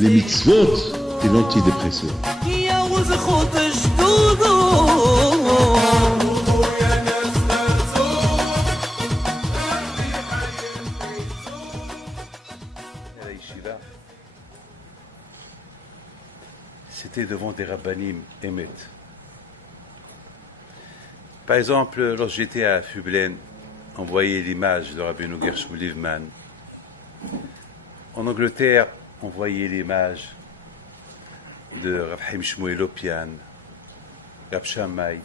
les mitzvot et l'antidépresseur. C'était devant des rabbanim émet. Par exemple, lorsque j'étais à Fublen, on voyait l'image de Rabbeinu Gershom Livman. En Angleterre, on voyait l'image de Rav Chaim Shmuel Lopian, Rav Shammai.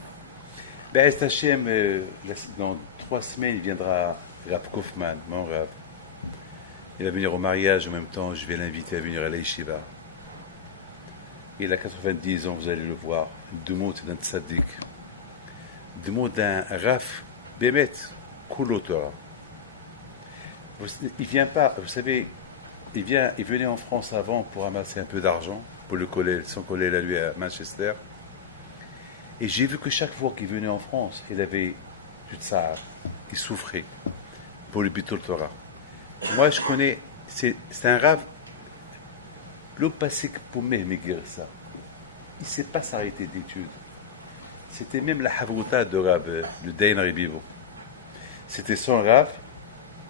Be'ez Hashem, dans 3 semaines, il viendra Rav Kaufman, mon Rav. Il va venir au mariage en même temps, je vais l'inviter à venir à la Yeshiva. Il a 90 ans, vous allez le voir. Deux mots d'un tzaddik. Deux mots d'un Raf Bémet, Kulo Torah. Il vient pas, vous savez, il venait en France avant pour ramasser un peu d'argent, pour le coller, son collègue à lui à Manchester. Et j'ai vu que chaque fois qu'il venait en France, il avait du tsar, il souffrait pour le Bitul Torah. Moi, je connais, c'est un Rav. Le passé pour m'émigrer ça. Il ne s'est pas s'arrêter d'études. C'était même la havruta de Rab, le Dayan Rebivo. C'était son Rav,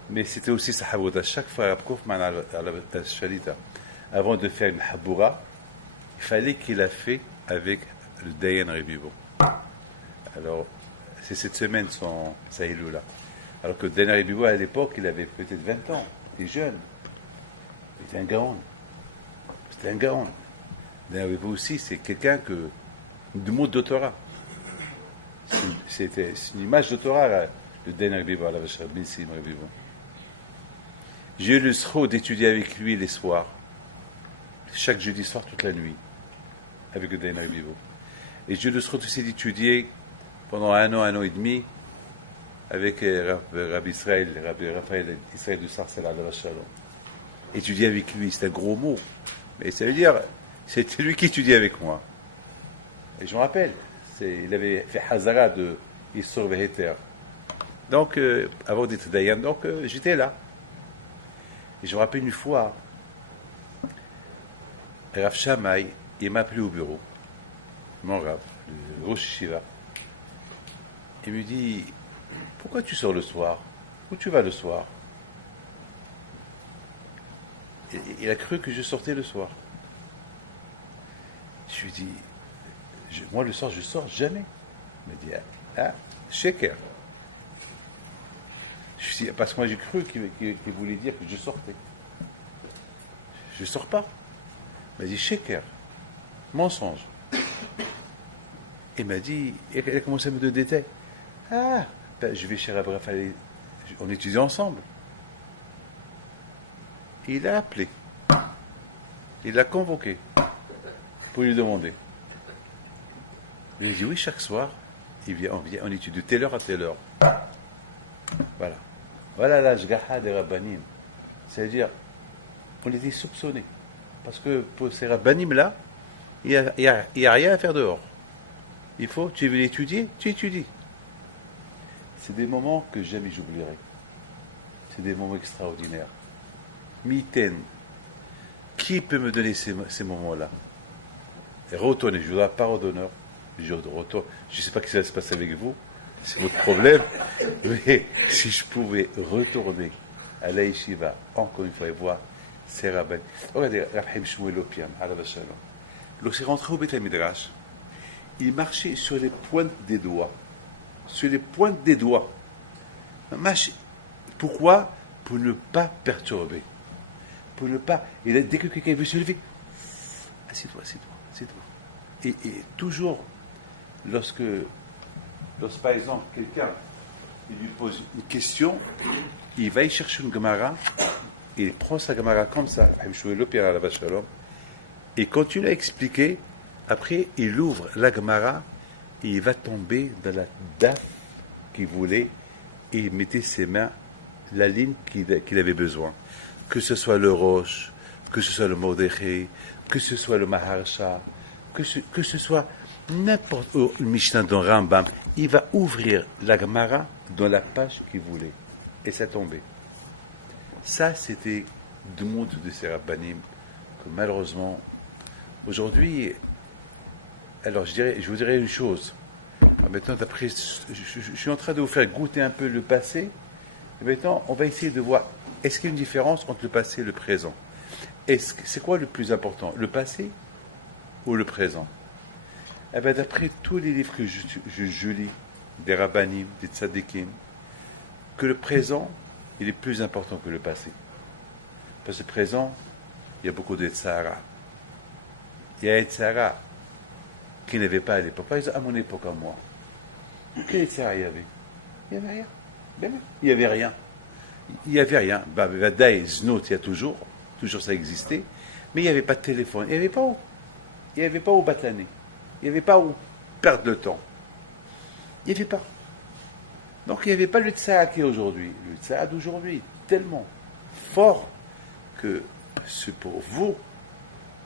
mais c'était aussi sa havruta. Chaque fois, Rab Kaufman à la Shalita, avant de faire une haboura, il fallait qu'il la fait avec le Dayan Rebivo. Alors, c'est cette semaine son Sahilou là. Alors que Dayan Rebivo, à l'époque, il avait peut-être 20 ans. Il était jeune. Il était un gaon. C'était un gaon. D'ailleurs, vous aussi, c'est quelqu'un que. Du mot de Torah. C'est une image de Torah, le Den Rebivo, la vache Bissim Rebivo. J'ai eu le sro d'étudier avec lui les soirs. Chaque jeudi soir, toute la nuit. Avec le Den Rebivo. Et j'ai eu le sro aussi d'étudier pendant un an et demi avec Rabbi Israël, Rabbi Raphaël Israël de Sarcella, la vache Shalom. Étudier avec lui, c'est un gros mot. Mais ça veut dire, c'était lui qui étudiait avec moi. Et je me rappelle, il avait fait Hazara de Issur Veheter. Donc, avant d'être Dayan, donc j'étais là. Et je me rappelle une fois, Rav Shammai, il m'a appelé au bureau, mon Rav, le Rosh Shiva. Il me dit, pourquoi tu sors le soir? Où tu vas le soir? Il a cru que je sortais le soir. Je lui ai dit, moi le soir je sors jamais. Il m'a dit, ah, shaker. Je lui ai dit, parce que moi j'ai cru qu'il voulait dire que je sortais. Je ne sors pas. Il m'a dit, shaker, mensonge. Il m'a dit, il a commencé à me donner des détails. Ah, ben, je vais chez Rabbi Raphaël, on étudie ensemble. Il l'a appelé, il l'a convoqué pour lui demander. Il lui a dit oui, chaque soir, on étudie de telle heure à telle heure. Voilà. Voilà l'ashgaha des rabbanim. C'est-à-dire, on était soupçonnés. Parce que pour ces rabbanim-là, il n'y a rien à faire dehors. Il faut, tu veux l'étudier, tu étudies. C'est des moments que jamais j'oublierai. C'est des moments extraordinaires. Miten, qui peut me donner ces moments-là? Retournez, je vous donne parole d'honneur. Je retourne. Je ne sais pas ce qui va se passer avec vous, c'est votre problème. Mais si je pouvais retourner à la yeshiva, encore une fois, et voir ces rabbins. Regardez, Rav Chaim Shmuel Lopian, alav shalom. Lorsqu'il est rentré au Beth Midrash, il marchait sur les pointes des doigts. Sur les pointes des doigts. Pourquoi? Pour ne pas perturber. Pour ne pas. Et dès que quelqu'un veut se lever, assieds-toi. Et toujours, lorsque par exemple quelqu'un il lui pose une question, il va y chercher une Gemara, il prend sa Gemara comme ça, et continue à expliquer. Après, il ouvre la Gemara et il va tomber dans la daf qu'il voulait et il mettait ses mains la ligne qu'il avait besoin. Que ce soit le Rosh, que ce soit le Mordechai, que ce soit le Maharsha, que ce soit n'importe où, le Mishnah dans Rambam, il va ouvrir la Gemara dans la page qu'il voulait. Et ça tombait. Ça, c'était du monde de ces rabbanim malheureusement, aujourd'hui, alors je vous dirais une chose. Alors maintenant, d'après, je suis en train de vous faire goûter un peu le passé. Et maintenant, on va essayer de voir, est-ce qu'il y a une différence entre le passé et le présent? C'est quoi le plus important, le passé ou le présent? Eh bien, d'après tous les livres que je lis, des rabbanim, des tzadikim, que le présent, il est plus important que le passé. Parce que le présent, il y a beaucoup de tzara. Il y a des tzara qui n'avaient pas à l'époque. Par exemple, à mon époque, à moi, quel tzara il y avait? Il n'y avait rien. Ben non, il n'y avait rien. Il n'y avait rien. Vadaï, Znot, il y a toujours ça existait, mais il n'y avait pas de téléphone. Il n'y avait pas où. Il n'y avait pas où bataner. Il n'y avait pas où perdre le temps. Il n'y avait pas. Donc il n'y avait pas le tzara qui est aujourd'hui. Le tzara d'aujourd'hui est tellement fort que c'est pour vous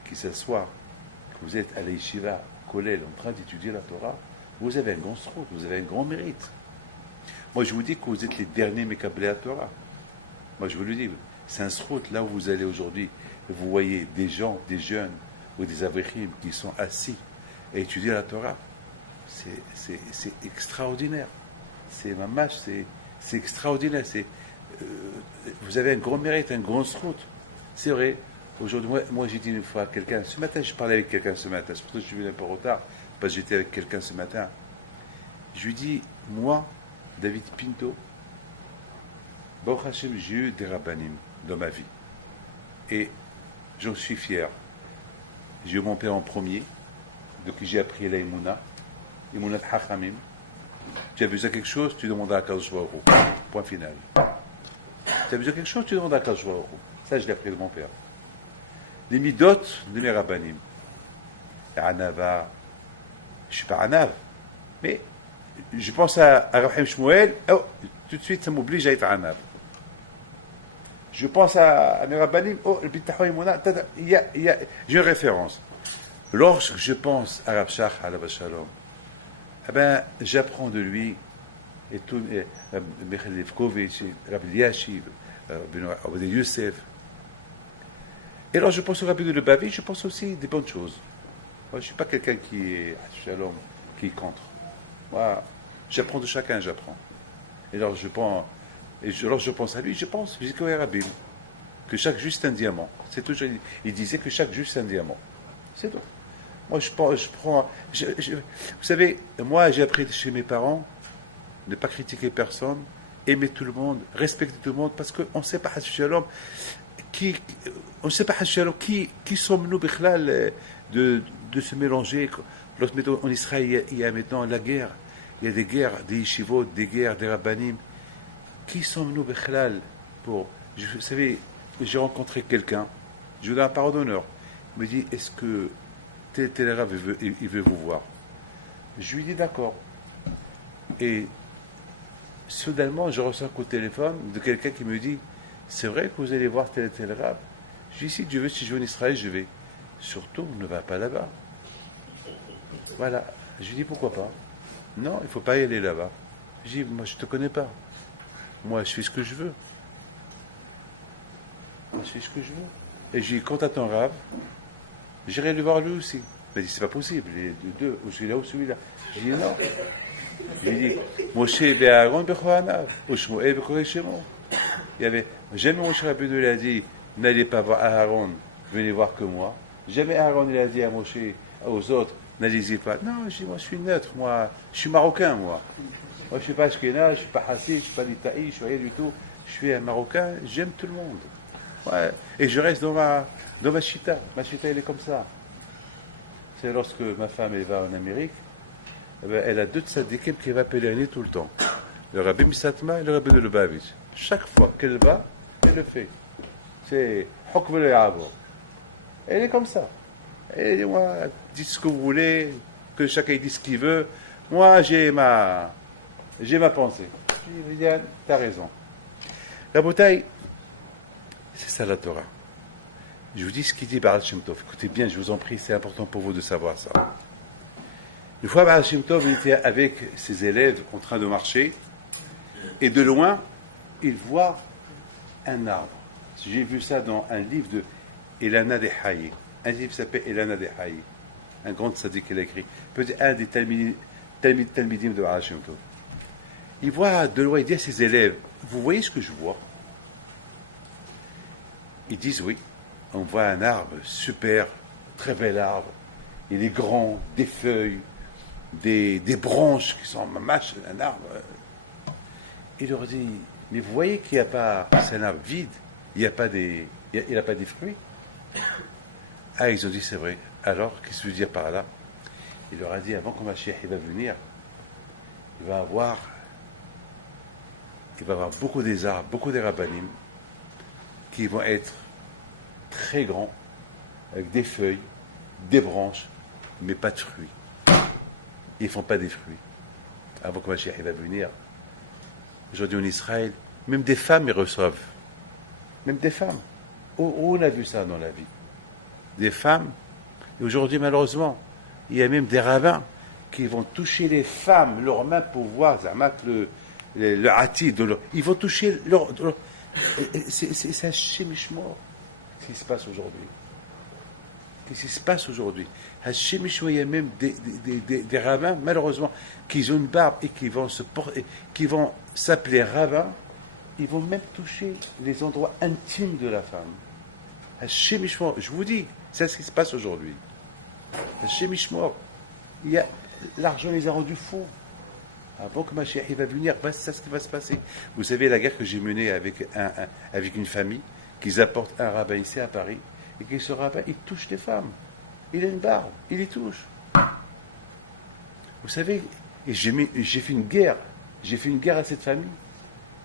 qui s'assoient, que vous êtes à l'Yeshiva, au Kollel, en train d'étudier la Torah, vous avez un grand srout, vous avez un grand mérite. Moi je vous dis que vous êtes les derniers Mekablei à Torah. Moi je vous le dis, c'est un srout, là où vous allez aujourd'hui, vous voyez des gens, des jeunes ou des avrichim qui sont assis et étudier la Torah. C'est extraordinaire. C'est mamash, c'est extraordinaire. Vous avez un grand mérite, un grand srout. C'est vrai. Aujourd'hui, moi j'ai dit une fois à quelqu'un, ce matin, je parlais avec quelqu'un ce matin, c'est pour ça que je suis venu un peu en retard, parce que j'étais avec quelqu'un ce matin. Je lui dis, moi, David Pinto, Baruch Hashem, j'ai eu des rabbanim dans ma vie. Et j'en suis fier. J'ai eu mon père en premier, donc j'ai appris la Imuna Hachamim. Tu as besoin de quelque chose, tu demandes à Kadosh Baruch Hu. Point final. Tu as besoin de quelque chose, tu demandes à Kadosh Baruch Hu. Ça, je l'ai appris de mon père. Les midot de mes rabbanim. Anava, je ne suis pas Anav, mais je pense à Rahim Shmuel, oh, tout de suite ça m'oblige à être Anav. Je pense à mes rabbanim, oh, le Bitahoy Imuna, j'ai une référence. Lorsque je pense à Rav Shach, à Alav Shalom, eh ben, j'apprends de lui, et tout, Michael Levkovitch, Rabbi Eliashiv, Rabbi Youssef. Et alors je pense au Rabbi de Lubavitch, je pense aussi des bonnes choses. Moi, je ne suis pas quelqu'un qui est Shalom, qui est contre. Moi, j'apprends de chacun, j'apprends. Et alors je pense à lui, je dis que Rabbi, que chaque juste un diamant. C'est toujours, il disait que chaque juste un diamant. C'est tout. Moi, je prends. Vous savez, moi, j'ai appris chez mes parents ne pas critiquer personne, aimer tout le monde, respecter tout le monde, parce qu'on ne sait pas, Shalom, qui sommes-nous, Bichlal, de se mélanger. En Israël, il y a maintenant la guerre. Il y a des guerres, des yeshivot, des guerres, des rabbanim. Qui sommes-nous, Bichlal, pour. Vous savez, j'ai rencontré quelqu'un, je lui donne la parole d'honneur. Il me dit, est-ce que tel Rav, il veut vous voir? Je lui dis d'accord. Et soudainement, je reçois un coup de téléphone de quelqu'un qui me dit, c'est vrai que vous allez voir tel Rav? Je lui dis, si Dieu veut, si je vais en Israël, je vais. Surtout, ne va pas là-bas. Voilà. Je lui dis, pourquoi pas? Non, il ne faut pas y aller là-bas. Je dis, moi, je ne te connais pas. Moi, je fais ce que je veux. Moi, je fais ce que je veux. Et je dis, quand tu as ton Rav, j'irai le voir lui aussi. Il m'a dit, c'est pas possible, les deux, ou celui-là ou celui-là. Je dis, non. Je lui dis, Moshe Aaron Bechoanav, ou Shmuel Bekorei Shemo. Il y avait, jamais Moshe Rabbeinu il a dit, n'allez pas voir Aaron, venez voir que moi. Jamais Aaron il a dit à Moshe, aux autres, n'allez-y pas. Non, je dis, moi je suis neutre, moi, je suis marocain, moi. Moi je ne suis pas ashkénaze, je ne suis pas hassid, je ne suis pas litaï, je ne suis rien du tout. Je suis un marocain, j'aime tout le monde. Ouais. Et je reste dans ma chita. Ma chita, elle est comme ça. C'est lorsque ma femme elle va en Amérique, eh bien, elle a deux tzadikim qui va pèleriner tout le temps. Le Rabbi Misatma et le Rabbi de Lubavitch. Chaque fois qu'elle va, elle le fait. C'est Hokv le Ya'avor. Elle est comme ça. Elle dit, moi, dites ce que vous voulez, que chacun dise ce qu'il veut. Moi, j'ai ma pensée. Je dis, Viviane, t'as raison. La bouteille, c'est ça la Torah. Je vous dis ce qu'il dit Baal Shem Tov. Écoutez bien, je vous en prie, c'est important pour vous de savoir ça. Une fois, Baal Shem Tov il était avec ses élèves en train de marcher, et de loin, il voit un arbre. J'ai vu ça dans un livre de Elana de Haye. Un livre qui s'appelle Elana de Haye. Un grand sadique qu'il a écrit. Peut-être un des Talmidim de Baal Shem Tov. Il voit de loin, il dit à ses élèves, vous voyez ce que je vois? Ils disent oui. On voit un arbre super, très bel arbre. Il est grand, des feuilles, des branches qui sont mâches, un arbre. Il leur dit, mais vous voyez qu'il n'y a pas, c'est un arbre vide, il n'a pas des fruits. Ah, ils ont dit, c'est vrai. Alors, qu'est-ce que je veux dire par là? Il leur a dit, avant que Mashiach va venir, il va avoir beaucoup des arbres, beaucoup des rabbanim, qui vont être très grands, avec des feuilles, des branches, mais pas de fruits. Ils ne font pas des fruits. Avant que Mashiach va venir, aujourd'hui en Israël, même des femmes ils reçoivent. Même des femmes. Où on a vu ça dans la vie? Des femmes. Et aujourd'hui, malheureusement, il y a même des rabbins qui vont toucher les femmes, leurs mains pour voir le hati. Ils vont toucher c'est un chémichement. Qu'est-ce qui se passe aujourd'hui? Qu'est-ce qui se passe aujourd'hui? Il y a même des rabbins, malheureusement, qui ont une barbe et qui vont s'appeler rabbins. Ils vont même toucher les endroits intimes de la femme. Je vous dis, c'est ce qui se passe aujourd'hui. L'argent les a rendus fous. Avant que Mashiach va venir, c'est ce qui va se passer. Vous savez, la guerre que j'ai menée avec une famille, qu'ils apportent un rabbin ici à Paris, et que ce rabbin, il touche les femmes. Il a une barbe, il les touche. Vous savez, et j'ai fait une guerre. J'ai fait une guerre à cette famille.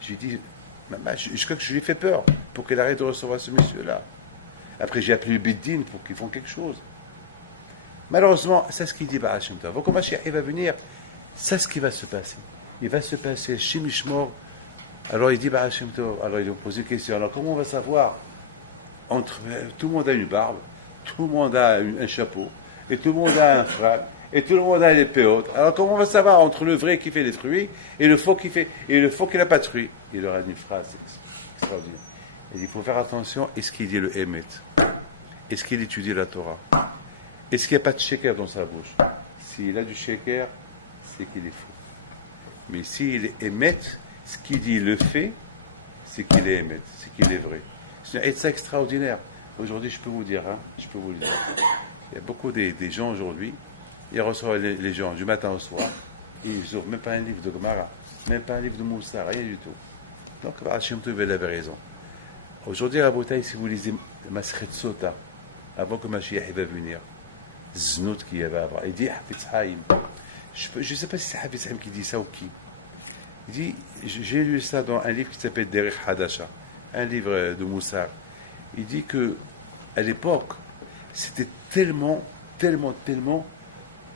J'ai dit, maman, je crois que je lui ai fait peur pour qu'elle arrête de recevoir ce monsieur-là. Après, j'ai appelé le Beddin pour qu'ils font quelque chose. Malheureusement, c'est ce qu'il dit Baal Shem Tov. Avant que Mashiach va venir, c'est ce qui va se passer. Il va se passer chez Mishmor. Alors il dit Baal Shem Tov. Alors ils ont posé une question. Alors comment on va savoir tout le monde a une barbe, tout le monde a un chapeau, et tout le monde a un frame, et tout le monde a des péotes. Alors comment on va savoir entre le vrai qui fait des fruits et le faux qui n'a pas de fruits? Il leur a dit une phrase extraordinaire. Il dit, il faut faire attention, est-ce qu'il dit le Emet? Est-ce qu'il étudie la Torah? Est-ce qu'il n'y a pas de sheker dans sa bouche? S'il a du sheker, c'est qu'il est faux. Mais s'il est Emet, ce qu'il dit le fait, c'est qu'il est Emet, c'est qu'il est vrai. C'est un état extraordinaire. Aujourd'hui, je peux vous le dire. Il y a beaucoup des gens aujourd'hui, ils reçoivent les gens du matin au soir, et ils n'ouvrent même pas un livre de Gemara, même pas un livre de Moussa, rien du tout. Donc, Hachem Tov avait raison. Aujourd'hui, à Rabotai, si vous lisez Masechet Sota, avant que Mashiach va venir, Znout qu'il va avoir, il dit Hafetz Haïm. Je ne sais pas si c'est Hafetz Haïm qui dit ça ou qui. Il dit, j'ai lu ça dans un livre qui s'appelle Derech Hadasha, un livre de Moussa. Il dit que à l'époque, c'était tellement,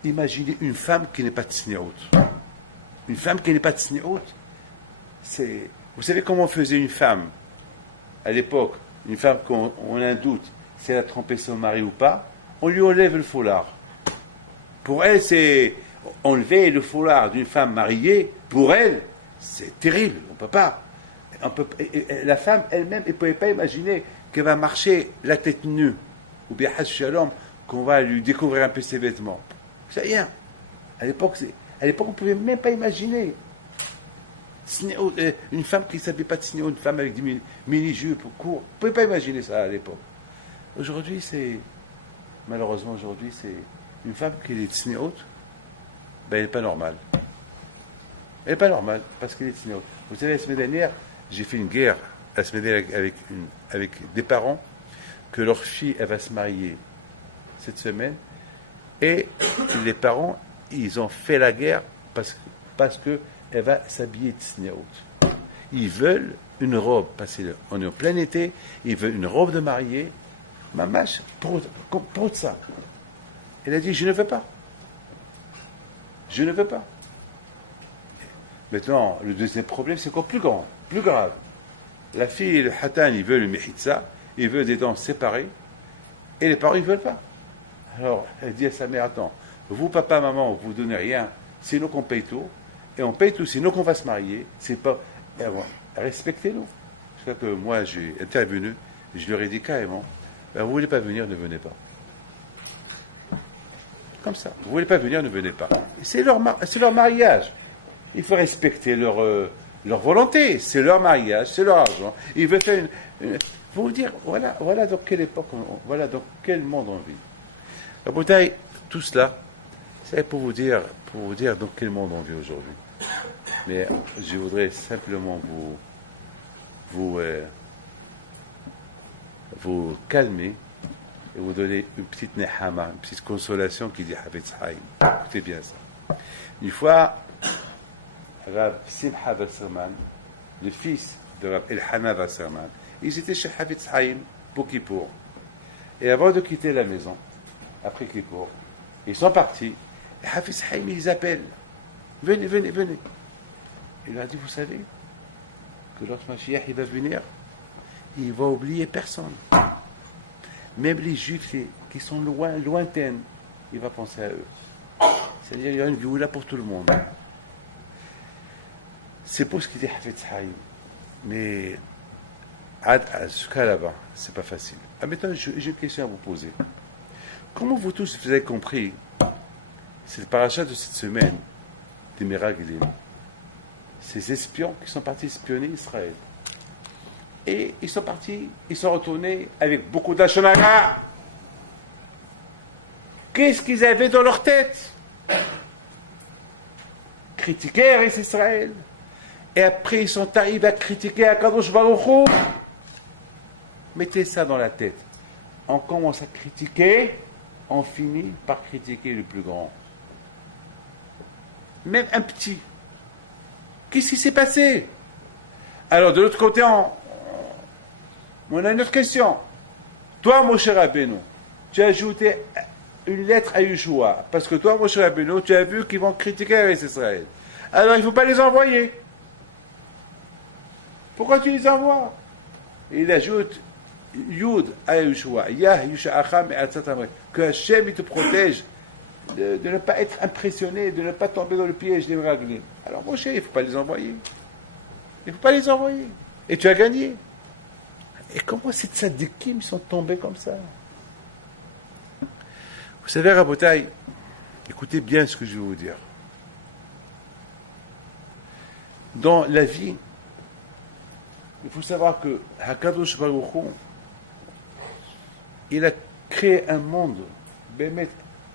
imaginez une femme qui n'est pas tsniout. Une femme qui n'est pas tsniout, c'est... Vous savez comment on faisait une femme à l'époque? Une femme qu'on a un doute si elle a trompé son mari ou pas, on lui enlève le foulard. Pour elle, c'est enlever le foulard d'une femme mariée, pour elle, c'est terrible. On peut pas. La femme elle-même, elle ne pouvait pas imaginer qu'elle va marcher la tête nue, ou bien Shalom, qu'on va lui découvrir un peu ses vêtements. C'est rien. À l'époque, on ne pouvait même pas imaginer. Une femme qui ne s'habille pas de snéo, une femme avec des mini-jupes courts, on ne pouvait pas imaginer ça à l'époque. Aujourd'hui, malheureusement, c'est une femme qui est tsnéout, elle n'est pas normale. Elle n'est pas normale, parce qu'elle est tsnéout. Vous savez, la semaine dernière, j'ai fait une guerre, la semaine dernière, avec des parents, que leur fille, elle va se marier cette semaine, et les parents, ils ont fait la guerre parce que elle va s'habiller de tsnéout. Ils veulent une robe, parce qu'on est en plein été, ils veulent une robe de mariée, mamache, pour ça. Elle a dit, je ne veux pas. Je ne veux pas. Maintenant, le deuxième problème, c'est encore plus grand, plus grave. La fille et le hatan, ils veulent le mechitza, ils veulent des dents séparées, et les parents, ils ne veulent pas. Alors, elle dit à sa mère, attends, vous, papa, maman, vous ne donnez rien, sinon qu'on paye tout, et on paye tout, sinon qu'on va se marier, c'est pas... Respectez-nous. C'est que moi, j'ai intervenu, je leur ai dit carrément, Ben, vous ne voulez pas venir, ne venez pas. Comme ça. Vous ne voulez pas venir, ne venez pas. C'est leur mariage. Il faut respecter leur volonté. C'est leur mariage, c'est leur argent. Ils veulent faire faut vous dire, voilà dans quelle époque, voilà dans quel monde on vit. La bouteille, tout cela, c'est pour vous dire dans quel monde on vit aujourd'hui. Mais je voudrais simplement vous calmer et vous donner une petite nehama, une petite consolation qui dit Hafetz Haïm. Écoutez bien ça. Une fois, Rav Simcha Wasserman, le fils de Rav Elhana Wasserman, ils étaient chez Hafetz Haïm pour Kippour. Et avant de quitter la maison, après Kippour, ils sont partis. Et Hafetz Haïm, ils appellent. Venez, venez, venez. Il leur a dit, vous savez, que lorsque Mashiach il va venir, il va oublier personne. Même les juifs qui sont lointains, il va penser à eux. C'est-à-dire, il y a une vie là pour tout le monde. C'est pour ce qu'il dit Hafetz Haïm. Mais jusqu'à là-bas, c'est pas facile. Ah, maintenant, j'ai une question à vous poser. Comment vous tous, vous avez compris cette paracha de cette semaine des Meraglim, ces espions qui sont partis espionner Israël. Et ils sont partis, ils sont retournés avec beaucoup d'achonara. Qu'est-ce qu'ils avaient dans leur tête? Critiquer Israël. Et après, ils sont arrivés à critiquer Akadosh Baruch Hu. Mettez ça dans la tête. On commence à critiquer, on finit par critiquer le plus grand. Même un petit. Qu'est-ce qui s'est passé? Alors, de l'autre côté, on a une autre question. Toi, Moshe Rabbeinu, tu as ajouté une lettre à Yeshua, parce que toi, Moshe Rabbeinu, tu as vu qu'ils vont critiquer avec Israël. Alors, il ne faut pas les envoyer. Pourquoi tu les envoies? Il ajoute Yud à Yeshua, Yah Yisha'acham et Atzatamrek, que Hachem il te protège de ne pas être impressionné, de ne pas tomber dans le piège des Meraglim. Alors, Moshe, il ne faut pas les envoyer. Il ne faut pas les envoyer. Et tu as gagné. Et comment ces tzadikim sont tombés comme ça? Vous savez, Rabotai, écoutez bien ce que je vais vous dire. Dans la vie, il faut savoir que Hakadosh Baruch Hu, il a créé un monde. Bémet,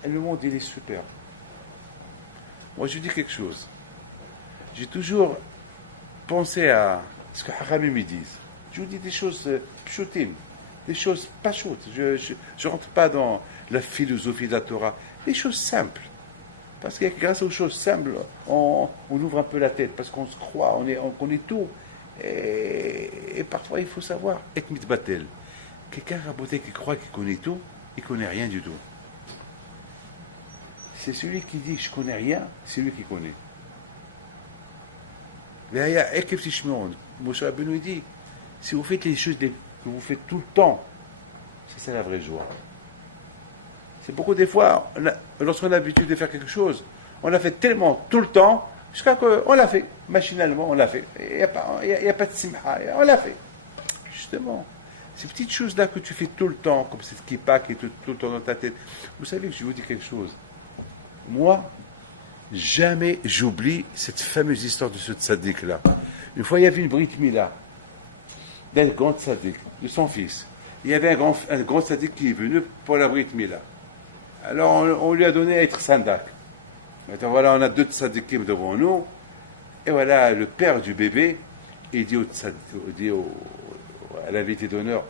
le monde, il est super. Moi, je dis quelque chose. J'ai toujours pensé à ce que Haramim me disent. Je vous dis des choses pshutim, des choses pas chaudes. Je ne rentre pas dans la philosophie de la Torah. Des choses simples. Parce que grâce aux choses simples, on ouvre un peu la tête, parce qu'on se croit, on connaît tout. Et parfois, il faut savoir, et mitbatel. Quelqu'un raboté qui croit qu'il connaît tout, il ne connaît rien du tout. C'est celui qui dit je ne connais rien, c'est lui qui connaît. Moshe Rabbeinu dit, si vous faites les choses que vous faites tout le temps, c'est ça la vraie joie. C'est beaucoup des fois, lorsqu'on a l'habitude de faire quelque chose, on l'a fait tellement tout le temps, jusqu'à qu'on l'a fait, machinalement, on l'a fait. Il n'y a pas de simha, on l'a fait. Justement, ces petites choses-là que tu fais tout le temps, comme cette kippa qui est tout le temps dans ta tête. Vous savez que je vous dis quelque chose. Moi, jamais j'oublie cette fameuse histoire de ce tzaddik-là. Une fois, il y avait une brit mila d'un grand tzaddik, de son fils. Il y avait un grand tzaddik qui est venu pour la brit mila. Alors, on lui a donné à être sandak. Maintenant, voilà, on a deux tzaddikim devant nous. Et voilà, le père du bébé, il dit, à l'invité d'honneur,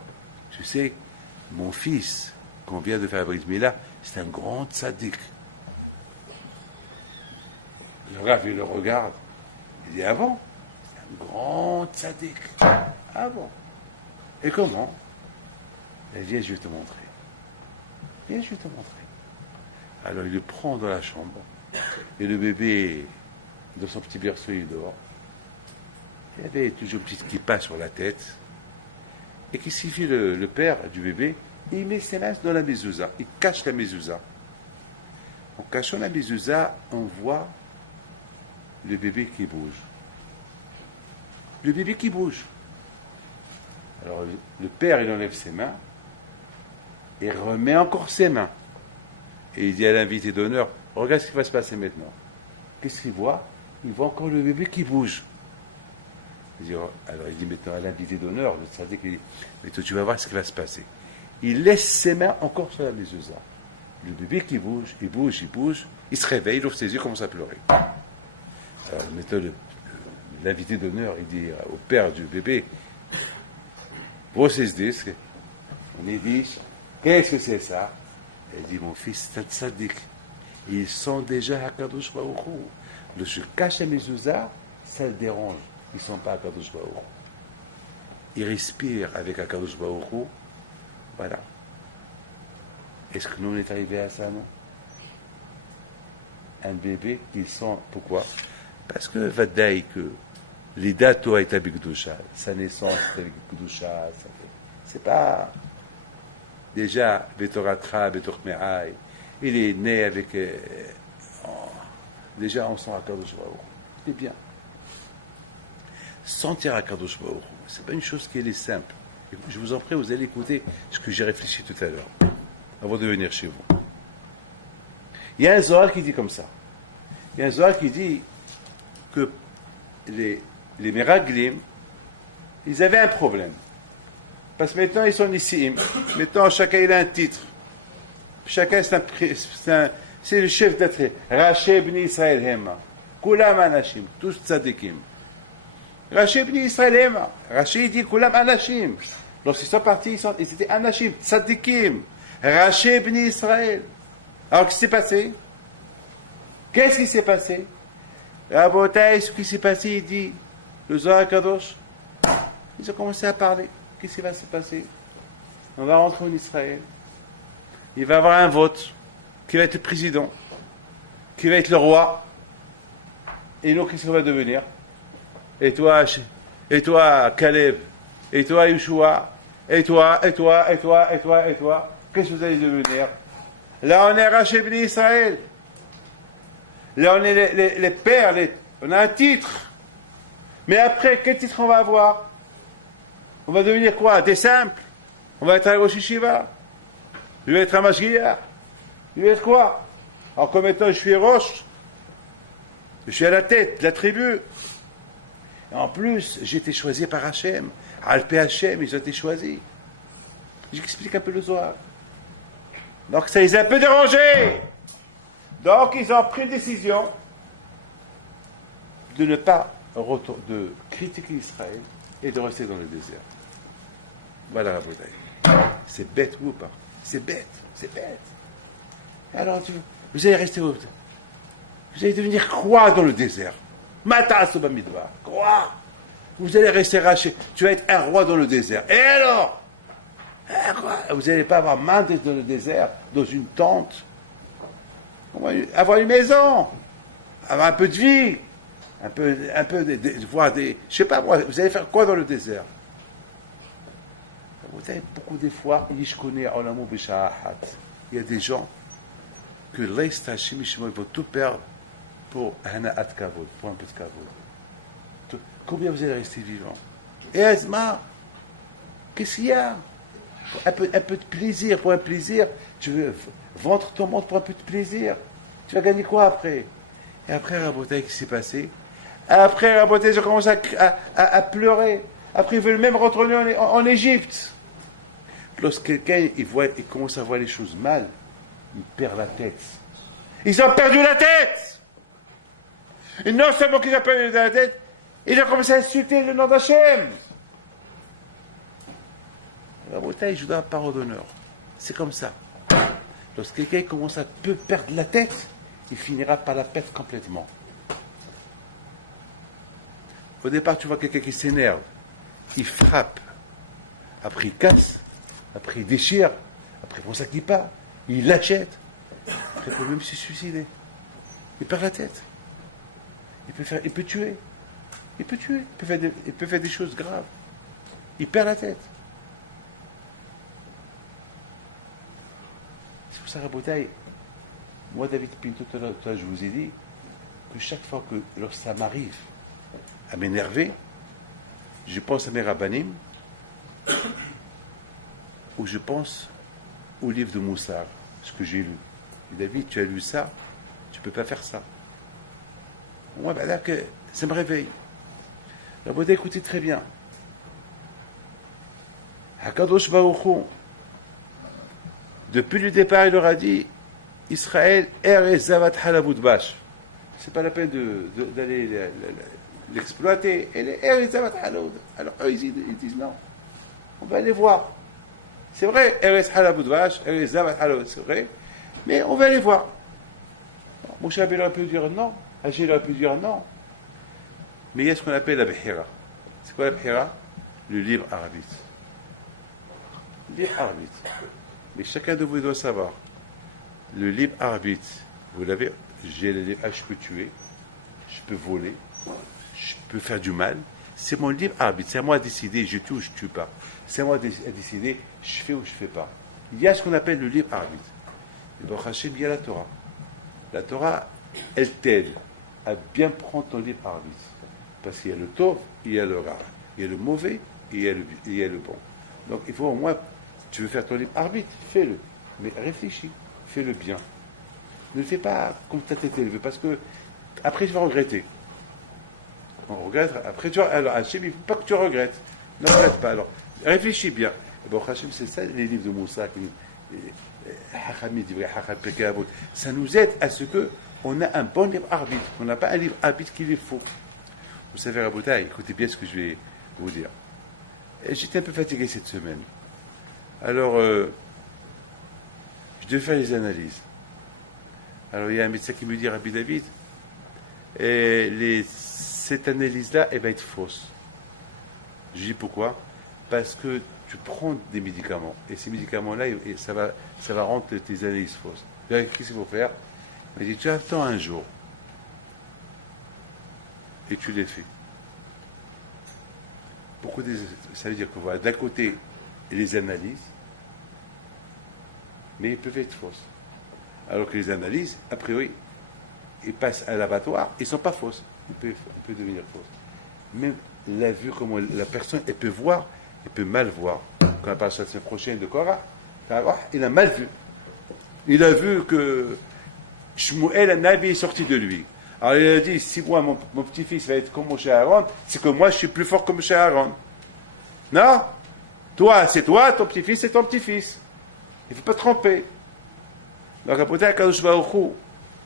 tu sais, mon fils, qu'on vient de faire la brit mila, c'est un grand tzaddik. Le Rav, il le regarde. Il dit, ah bon? C'est un grand tzaddik. Ah bon? Et comment? Il dit, viens, je vais te montrer. Viens, je vais te montrer. Alors, il le prend dans la chambre. Et le bébé, dans son petit berceau, il dort. Il y avait toujours une petite kippa sur la tête. Et qu'est-ce qu'il fait le père du bébé? Il met ses mains dans la mezouza. Il cache la mezouza. En cachant la mezouza, on voit le bébé qui bouge. Le bébé qui bouge. Alors, le père, il enlève ses mains. et remet encore ses mains. Et il dit à l'invité d'honneur, regarde ce qui va se passer maintenant. Qu'est-ce qu'il voit? Il voit encore le bébé qui bouge. Alors il dit maintenant à l'invité d'honneur, le tzaddik, il dit, mais toi tu vas voir ce qui va se passer. Il laisse ses mains encore sur la mezouza. Le bébé qui bouge, il bouge, il bouge, il se réveille, il ouvre ses yeux, commence à pleurer. Alors maintenant l'invité d'honneur, il dit au père du bébé, vocês disent, on est dit, qu'est-ce que c'est ça? Il dit, mon fils, c'est un tzaddik. Ils sont déjà à Kadosh Baruch Hu. Je cache la mezouza, ça le dérange. Ils ne sont pas à Kadosh Baruch Hu. Ils respirent avec Kadosh Baruch Hu. Voilà. Est-ce que nous, on est arrivé à ça, non? Un bébé qui sent... Pourquoi? Parce que Vadaï, que l'Idato est avec Kedusha, sa naissance est avec Kedusha, c'est pas... Déjà, Betoratra, Betormerai, il est né avec... déjà, on sent à Kadosh Baruch Hu. C'est bien. Sentir à Kadosh Baruch Hu, c'est pas une chose qui est simple. Je vous en prie, vous allez écouter ce que j'ai réfléchi tout à l'heure, avant de venir chez vous. Il y a un Zohar qui dit comme ça. Il y a un Zohar qui dit que les Meraglim, ils avaient un problème. Parce que maintenant, ils sont ici. Maintenant, chacun, il a un titre. Chacun, c'est le chef d'attrée. Raché Bni Israël Hema. Kulam Anashim. Tous tzadikim. Raché Bni Israël Hema. Raché, il dit Kulam Anashim. Lorsqu'ils sont partis, ils étaient Anashim, tzadikim. Raché Bni Israël. Alors, qu'est-ce qui s'est passé? Qu'est-ce qui s'est passé? Rabotai, ce qui s'est passé, il dit, le Zohar Kadosh, ils ont commencé à parler. Qu'est-ce qui va se passer? On va rentrer en Israël. Il va y avoir un vote. Qui va être le président? Qui va être le roi? Et nous, qu'est-ce qu'on va devenir? Et toi, Caleb? Et toi, Yeshua? Et toi? Qu'est-ce que vous allez devenir? Là, on est Raché Bni Israël. Là, on est les pères. On a un titre. Mais après, quel titre on va avoir? On va devenir quoi? Des simples? On va être un Rosh Yeshiva? Je vais être un Mashgiach? Je vais être quoi? Alors, comme étant, je suis Rosh. Je suis à la tête de la tribu. Et en plus, j'ai été choisi par Hachem. Alpé Hachem, ils ont été choisis. J'explique un peu le Zohar. Donc, ça les a un peu dérangés. Donc, ils ont pris une décision de ne pas de critiquer Israël et de rester dans le désert. Voilà la bouteille. C'est bête ou pas? C'est bête. Alors, vous allez rester où? Vous allez devenir quoi dans le désert? Matas au Bamidbar. Quoi? Vous allez rester raché. Tu vas être un roi dans le désert. Et alors? Vous n'allez pas avoir main dans le désert, dans une tente. Avoir une maison. Avoir un peu de vie. Un peu voir des... Je sais pas moi, vous allez faire quoi dans le désert? Vous avez beaucoup des fois, il y a des gens que l'Estachim, ils vont tout perdre pour un kavod, pour un peu de kavod. Combien vous allez rester vivant? Et Azma, qu'est-ce qu'il y a? Un peu de plaisir, pour un plaisir, tu veux vendre ton monde pour un peu de plaisir. Tu vas gagner quoi après? Et après, Rabotai, qu'est-ce qui s'est passé? Après, Rabotai, je commence à pleurer. Après, ils veulent même retourner en Égypte. Lorsque quelqu'un il commence à voir les choses mal, il perd la tête. Ils ont perdu la tête! Et non seulement qu'ils ont perdu la tête, ils ont commencé à insulter le nom d'Hachem. La bouteille, je dois parole d'honneur. C'est comme ça. Lorsque quelqu'un commence à peu perdre la tête, il finira par la perdre complètement. Au départ, tu vois quelqu'un qui s'énerve, il frappe, après il casse, après il déchire, après il prend sa kippa, il l'achète, après il peut même se suicider. Il perd la tête. Il peut tuer. Il peut faire des choses graves. Il perd la tête. C'est pour ça, Rabotai, moi, David Pinto, tout à l'heure, je vous ai dit que chaque fois que lorsque ça m'arrive à m'énerver, je pense à mes rabbanim, ou au livre de Moussar, ce que j'ai lu. Il a dit, tu as lu ça, tu ne peux pas faire ça. Moi, ben là, ça me réveille. La beauté, écoutez très bien. Hakadosh Baruch Hu, depuis le départ, il leur a dit, Israël, Eretz Zavat Halavut Bash. C'est pas la peine d'aller l'exploiter. Elle est Eretz Zavat Halavut. Alors eux, ils disent non. On va aller voir. C'est vrai, Eretz Halavut Bash, Eretz Zavat Halavut, c'est vrai. Mais on va aller voir. Moshe Rabbeinu aurait pu dire non. Hachir aurait pu dire non. Mais il y a ce qu'on appelle la Bihira. C'est quoi la Bihira? Le libre arbitre. Le libre arbitre. Mais chacun de vous doit savoir. Le libre arbitre, vous l'avez, j'ai le libre, je peux tuer, je peux voler, je peux faire du mal. C'est mon libre arbitre. C'est à moi de décider, je tue ou je ne tue pas. C'est à moi de décider, je fais ou je ne fais pas. Il y a ce qu'on appelle le libre arbitre. Et Baruch Hashem, il y a la Torah. La Torah, elle t'aide à bien prendre ton libre arbitre. Parce qu'il y a le tov, il y a le rare. Il y a le mauvais et il y a le bon. Donc il faut au moins, tu veux faire ton libre arbitre, fais-le. Mais réfléchis, fais-le bien. Ne le fais pas comme ta tête élevée, parce que après tu vas regretter. On regrette, après tu vas. Alors Hachem, il ne faut pas que tu regrettes. Ne regrette pas. Alors, réfléchis bien. Bon, Hachem, c'est ça les livres de Moussa, ça nous aide à ce qu'on a un bon libre arbitre, qu'on n'a pas un libre arbitre qui est faux. Vous savez, Rabotai, écoutez bien ce que je vais vous dire. J'étais un peu fatigué cette semaine. Alors, je devais faire les analyses. Alors, il y a un médecin qui me dit, Rabbi David, cette analyse-là, elle va être fausse. Je dis pourquoi? Parce que tu prends des médicaments, et ces médicaments-là, ça va rendre tes analyses fausses. Qu'est-ce qu'il faut faire? Il dit, tu attends un jour, et tu les fais. Pourquoi ça veut dire que voilà, d'un côté, les analyses, mais ils peuvent être fausses. Alors que les analyses, a priori, ils passent à l'abattoir, ils ne sont pas fausses. Ils peuvent devenir fausses. Même la vue, comment la personne, elle peut voir, elle peut mal voir. Quand on parle de la semaine prochaine de Korah, il a mal vu. Il a vu que Shmuel, un Nabi, est sorti de lui. Alors il a dit, si moi, mon petit-fils va être comme Moshe Aaron, c'est que moi, je suis plus fort que Moshe Aaron. Non? Toi, c'est toi, ton petit-fils, c'est ton petit-fils. Il ne faut pas te tromper. Donc, après, Kadosh Baruch Hu,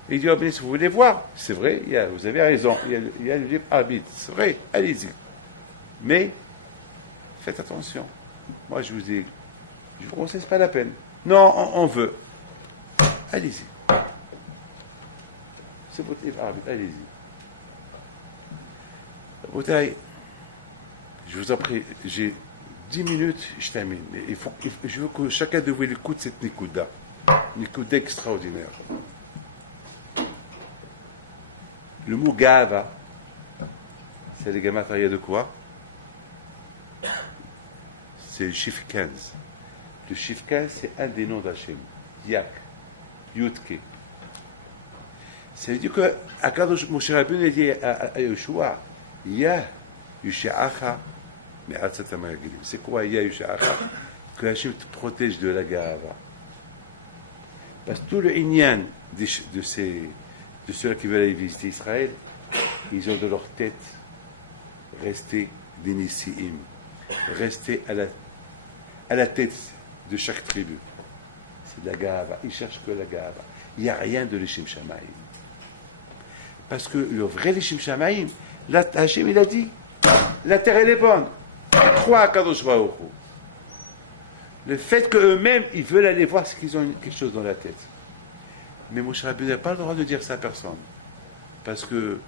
il dit, oh, bien, si vous voulez voir, c'est vrai, vous avez raison, il y a le libre arbitre, c'est vrai, allez-y. Mais, faites attention. Moi, je vous conseille, c'est pas la peine. Non, on veut. Allez-y. C'est votre libre arbitre, allez-y. Boutaï, je vous en prie, j'ai 10 minutes, je termine. Mais je veux que chacun de vous écoute cette Nikuda. Nikuda extraordinaire. Le mot Gava, c'est les gamatarias de quoi? C'est le chiffre 15. Le chiffre 15, c'est un des noms d'Hachem. Yak, Yudke. Ça veut dire que Akadosh Moshe Rabbeinu a dit à Yoshua, Ya Yushacha Me'atzat HaMeragelim. C'est quoi Ya Yushacha? Que Hachem te protège de la Gava. Parce que tout le inyan de ceux qui veulent aller visiter Israël, ils ont de leur tête resté des Nissiim, resté à la tête de chaque tribu. C'est de la Gava. Ils cherchent que la Gava. Il n'y a rien de l'Ishem Shamaïm. Parce que le vrai l'Ishem Shamaïm, là, Hachem, il a dit, la terre, elle est bonne. Crois à Kadosh Baruch Hu. Le fait qu'eux-mêmes, ils veulent aller voir, c'est qu'ils ont quelque chose dans la tête. Mais Moshe Rabbeinu n'a pas le droit de dire ça à personne. Parce que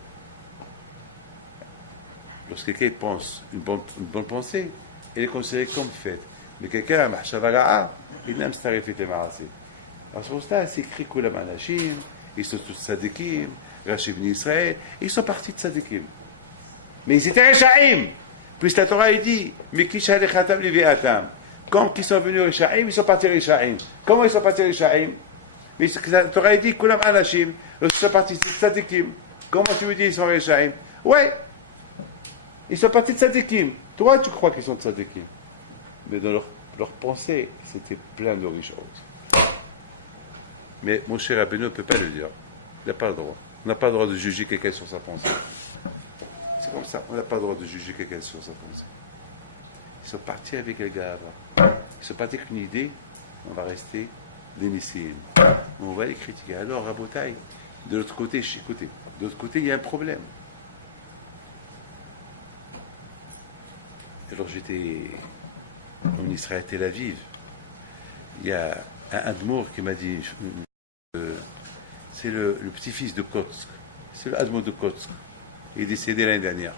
lorsque quelqu'un pense une bonne pensée, elle est considérée comme faite. Mais quelqu'un, Mahshavara'a, il n'aime pas s'arrêter de marasser. Alors, c'est pour ça, c'est écrit Kulam Anashim, ils sont tous tzadikim, Rashi Bnei Israël, ils sont partis de tzadikim. Mais ils étaient Rechaim. Puis la Torah, il dit, Mekish Halechatam Leviatam. Quand ils sont venus Rechaim, ils sont partis Rechaim. Comment ils sont partis Rechaim? Mais la Torah, il dit, Kulam Anashim, ils sont partis de tzadikim. Comment tu me dis, ils sont Rechaim? Ouais. Ils sont partis de tzadikim. Toi, tu crois qu'ils sont tzadikim. Mais dans leur pensée, c'était plein de richesses. Mais mon cher Rabbeinu ne peut pas le dire. Il n'a pas le droit. On n'a pas le droit de juger quelqu'un sur sa pensée. C'est comme ça. On n'a pas le droit de juger quelqu'un sur sa pensée. Ils sont partis avec le gars avant. Ils sont partis avec une idée. On va rester des missiles. On va les critiquer. Alors, Rabotaï, de l'autre côté, écoutez, de l'autre côté, il y a un problème. Alors, j'étais en Israël, Tel Aviv. Il y a un Admour qui m'a dit, c'est le petit-fils de Kotsk. C'est le Admour de Kotsk. Il est décédé l'année dernière.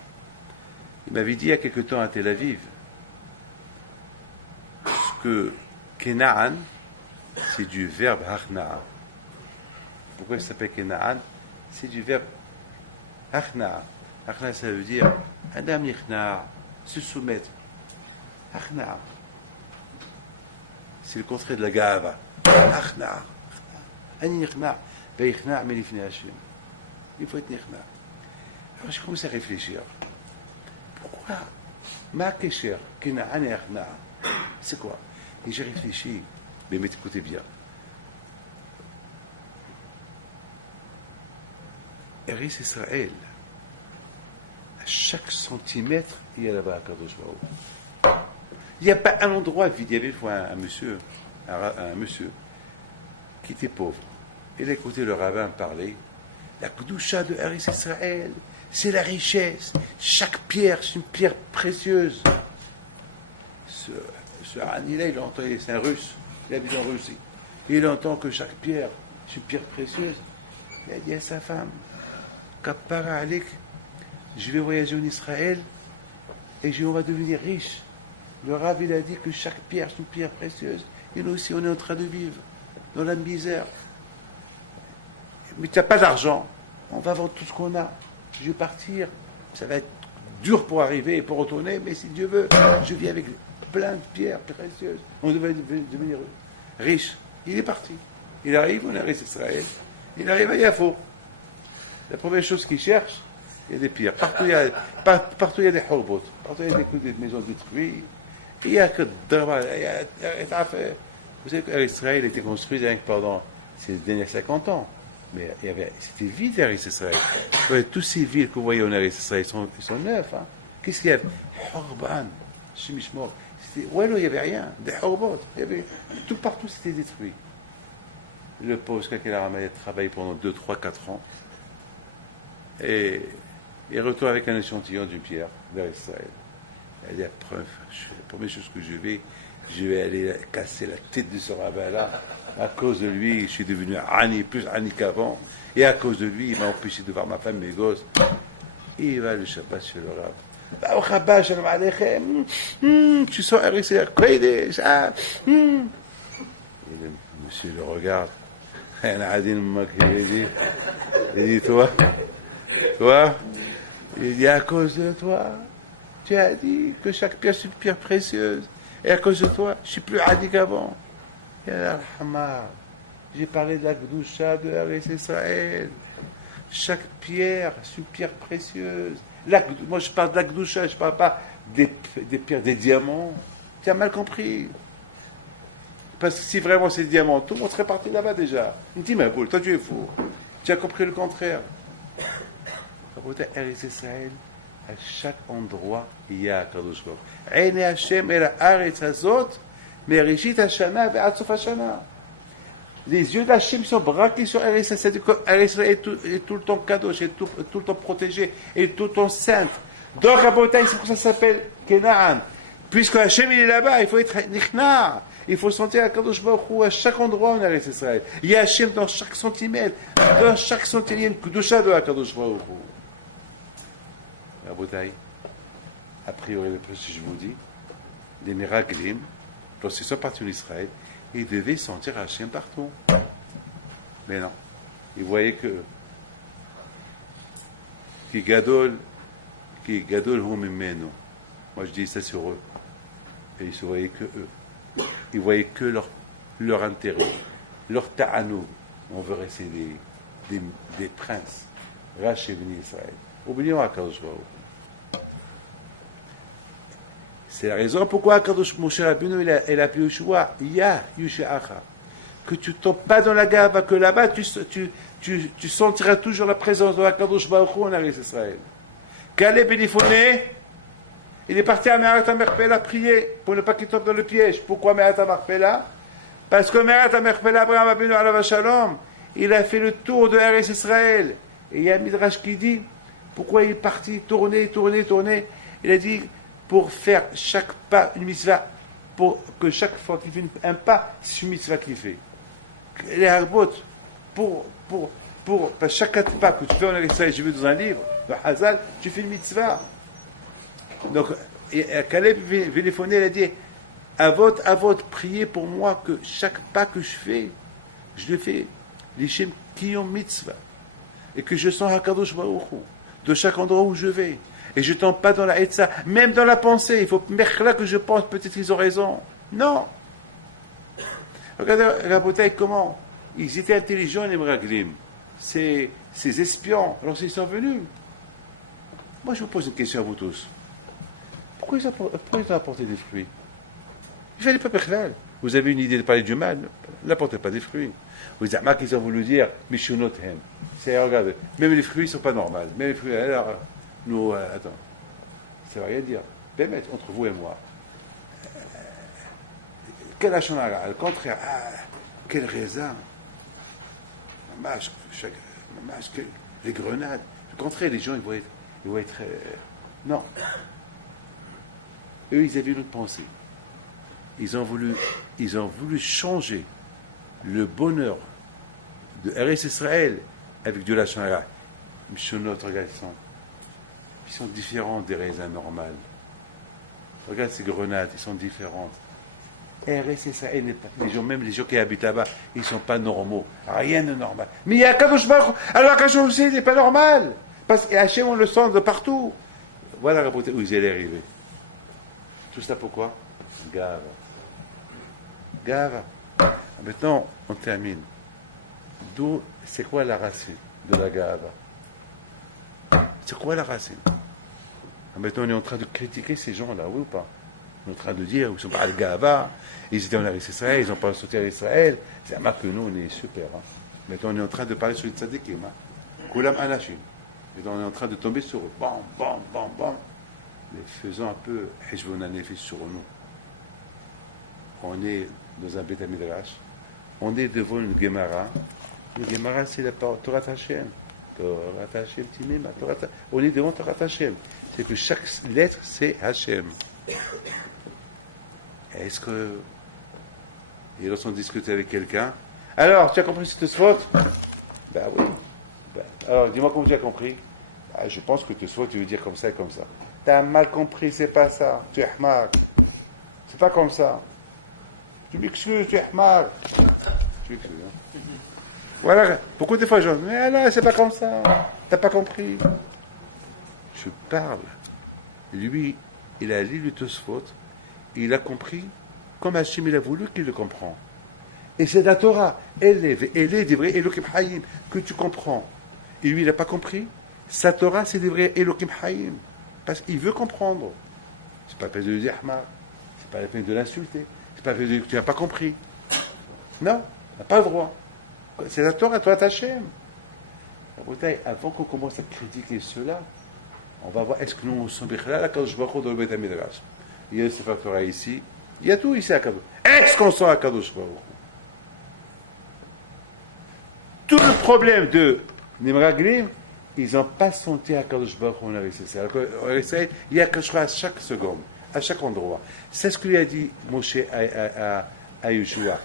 Il m'avait dit il y a quelque temps à Tel Aviv que Kenaan, c'est du verbe Hachna'a. Pourquoi il s'appelle Kenaan? C'est du verbe Hachna'a. Hachna'a, ça veut dire Adam Yichna'a, se soumettre. Hachna'a. C'est le contraire de la Gava. Hachna'a. Ani Yichna'a. Veyichna'a melifnei Hashem. Il faut être Yichna'a. Alors j'ai commencé à réfléchir. Pourquoi Ma Kesher, Kenaan et Hachna'a, c'est quoi? Et j'ai réfléchi. Mais écoutez bien. Eretz Israël, à chaque centimètre, il y a là-bas un Kadosh Baruch. Il n'y a pas un endroit vide. Il y avait une fois un monsieur qui était pauvre. Il a écouté le rabbin parler. La Kedusha de Eretz Israël, c'est la richesse. Chaque pierre, c'est une pierre précieuse. Ce Hanila, il entend, c'est un russe, il habite en Russie. Il entend que chaque pierre, c'est une pierre précieuse. Il a dit à sa femme, Kappara Alik, je vais voyager en Israël et on va devenir riche. Le Rav, il a dit que chaque pierre, c'est une pierre précieuse. Et nous aussi, on est en train de vivre dans la misère. Mais tu n'as pas d'argent, on va vendre tout ce qu'on a. Je vais partir, ça va être dur pour arriver et pour retourner, mais si Dieu veut, je vis avec plein de pierres précieuses. On devait devenir riche. Il est parti. Il arrive, on est à Israël. Il arrive à Yafo. La première chose qu'il cherche, il y a des pierres. Partout, il y a des horbot. Partout, il y a des maisons détruites. Il n'y a que de vous savez qu'Israël a été construit pendant ces derniers 50 ans. Mais c'était vide vers Israël. Toutes ces villes que vous voyez en Israël, ils sont neufs. Hein. Qu'est-ce qu'il y a? Horban, Shemishmor. Ouais, non, il n'y avait rien. Des horbots. Tout partout, c'était détruit. Le pauvre Kakela a travaillé pendant 2, 3, 4 ans. Et il retourne avec un échantillon d'une pierre vers Israël. Il dit, la première chose que je vais aller casser la tête de ce rabbin-là. À cause de lui, je suis devenu plus Ani qu'avant. Et à cause de lui, il m'a empêché de voir ma femme et mes gosses. Et il va le Shabbat chez le rabbin. Bah, au Shabbat, shalom aleichem. Tu sens RSR, Kodesh. Et le monsieur le regarde. Il dit, toi, il dit, à cause de toi, tu as dit que chaque pierre, c'est une pierre précieuse. Et à cause de toi, je suis plus Ani qu'avant. J'ai parlé de la Gdusha de Eretz Israël. Chaque pierre, c'est une pierre précieuse. Moi, je parle de la Gdusha, je ne parle pas des pierres, des diamants. Tu as mal compris. Parce que si vraiment c'est des diamants, tout le monde serait parti là-bas déjà. Il me dit, mais toi tu es fou. Tu as compris le contraire. Eretz Israël, à chaque endroit, il y a un Kadosh Baruch Hu. Eine Hashem el haaretz hazot. Merishit Hashana ve'ad sof Hashana. Les yeux d'Hachem sont braqués sur Eretz Israël est tout le temps kadosh, est tout le temps protégé, est tout le temps sainte. Donc, Rabotai, c'est pour ça que ça s'appelle Kenaan. Puisque Hachem il est là-bas, il faut être nichna. Il faut sentir à Kadosh Baruch Hu à chaque endroit en Eretz Israël. Il y a Hachem dans chaque centimètre. Dans chaque centimètre, il y a une Kedusha de Kadosh Baruch Hu. Rabotai, a priori, si je vous dis, les miraglim, lorsqu'ils sont partis en Israël, ils devaient sentir Hachem partout. Mais non. Ils voyaient que qui gadol hu mimenu. Moi je dis ça sur eux. Et ils se voyaient que eux. Ils voyaient que leur intérêt, leur ta'anou. On veut rester des princes. Rachem Israël. Oublions Akadosh Baruch. C'est la raison pourquoi Akadosh Moshe Rabbeinu il a appelé Yeshua Ya Yushacha. que tu ne tombes pas dans la gava, que là-bas tu sentiras toujours la présence de la Kadosh Baruch Hu en Eretz Israël. Caleb Elifoné, il est parti à Me'arat HaMachpelah prier pour ne pas qu'il tombe dans le piège. Pourquoi Me'arat HaMachpelah? Parce que Me'arat HaMachpelah, Abraham Avinu Alav Shalom, il a fait le tour de Eretz Israël. Et il y a un Midrash qui dit, pourquoi il est parti tourner. Il a dit, pour faire chaque pas une mitzvah, pour que chaque fois qu'il fait un pas, c'est une mitzvah qu'il fait. Les harbot, pour chaque pas que tu fais en Israël, j'ai vu dans un livre, de Hazal, tu fais une mitzvah. Donc, Caleb Véléphoné, il a dit, à votre, priez pour moi que chaque pas que je fais, je le fais, l'Ishem Kiyom Mitzvah, et que je sens Hakadosh Baruch Hu, de chaque endroit où je vais. Et je ne tombe pas dans la Hetza, même dans la pensée. Il faut là que je pense, peut-être qu'ils ont raison. Non. Regardez, Rabotai, comment ils étaient intelligents, les Meraglim. Ces espions, lorsqu'ils sont venus. Moi, je vous pose une question à vous tous. Pourquoi ils ont apporté des fruits? Il ne fallait pas Bechlal. Vous avez une idée de parler du mal, n'apportez pas des fruits. Vous dites, ah, qu'ils ont voulu dire, Mishunot Hem. C'est, regardez, même les fruits ne sont pas normaux. Même les fruits, alors, nous, attends, ça ne veut rien dire. Permettez, entre vous et moi, quel achanara, le contraire, quel raisin, les grenades. Le contraire, les gens, ils vont être non. Eux, ils avaient une autre pensée. Ils ont voulu changer le bonheur de Eretz Israël avec de la chanara. Mishonot, regarde, ils sont différents des raisins normales. Regarde ces grenades, ils sont différentes. Eretz Israël n'est pas. Même les gens qui habitent là-bas, ils ne sont pas normaux. Rien de normal. Mais il y a Kadosh Baruch. Alors Kadosh aussi, il n'est pas normal. Parce qu'Hachem, on le sent de partout. Voilà où ils allaient arriver. Tout ça pourquoi? Gava. Maintenant, on termine. C'est quoi la racine de la Gava? C'est quoi la racine? Maintenant, on est en train de critiquer ces gens-là, oui ou pas? On est en train de dire, ils sont pas al Gava, ils étaient en Eretz Israël, ils n'ont pas sauté à Israël. C'est un marque que nous, on est super. Hein. Maintenant, on est en train de parler sur les tzadikim. Kulam Anashim. Et on est en train de tomber sur eux. Bam, bam, bam, bam. Les faisant un peu Heshvon Hanefesh sur nous. On est dans un Beth Midrash. On est devant une Gemara. Le Gemara, c'est la Torah Hashem. Torah Hashem, Timim, Torah. On est devant Torah Hashem. C'est que chaque lettre, c'est Hashem. Est-ce que. Et lorsqu'on discute avec quelqu'un. Alors, tu as compris cette faute? Ben oui. Alors, dis-moi comment tu as compris. Je pense que Tosfot, tu veux dire comme ça et comme ça. Tu as mal compris, c'est pas ça. Tu es Ahmar. C'est pas comme ça. Tu m'excuses, tu es Ahmar. Tu m'excuses, hein. Voilà. Beaucoup de fois, je dis, mais là, c'est pas comme ça. T'as pas compris. Je parle. Lui, il a lu le Tosfot. Il a compris comme Hachim il a voulu qu'il le comprend. Et c'est la Torah. Elle est des vrais Elohim Hayim que tu comprends. Et lui, il n'a pas compris. Sa Torah, c'est des vrais Elohim Hayim. Parce qu'il veut comprendre. C'est pas la peine de lui dire Ahmar. C'est pas la peine de l'insulter. C'est pas la peine de lui dire que tu n'as pas compris. Non, tu n'as pas le droit. C'est la Torah, toi, Hachem. Avant qu'on commence à critiquer cela, on va voir, est-ce que nous, on s'en là, la Kadosh Baruch Hu dans le Beth Midrash. Il y a le Sefer Torah ici. Il y a tout ici à Kadosh. Est-ce qu'on sent à Kadosh Baruch Hu? Tout le problème de Nimraglim, ils n'ont pas senti à Kadosh Baruch Hu en Israël. Il y a Kadosh à chaque seconde, à chaque endroit. C'est ce que lui a dit Moshe à Yeshua.